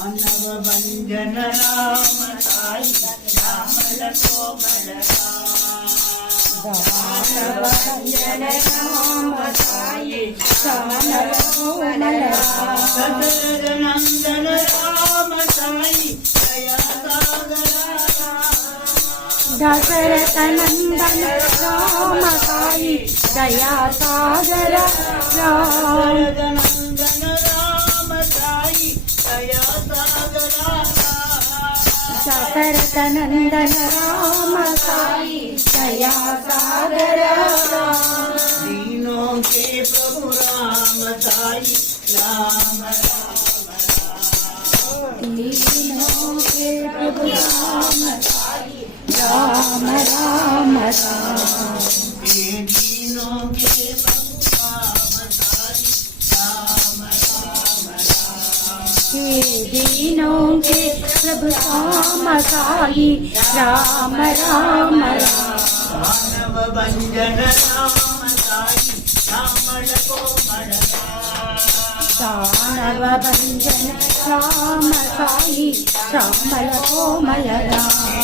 भंजन राम साई श्यामल कोमल भंजन राम साई श्यामल कोमल नंदन राम साई दया सागर दशरथ नंदन राम साई दया सागर नंदन राम साई दया सागर दशरथ नंदन राम साई दया सागर दीनों के प्रभु राम साई राम दीनों के प्रभु राम साई राम राम राम दीनों के प्रभु राम साई राम हे दीनों के प्रभु राम साई राम राम राम मानव भंजन राम साई श्यामल कोमल दानव भंजन राम साई श्यामल कोमल राम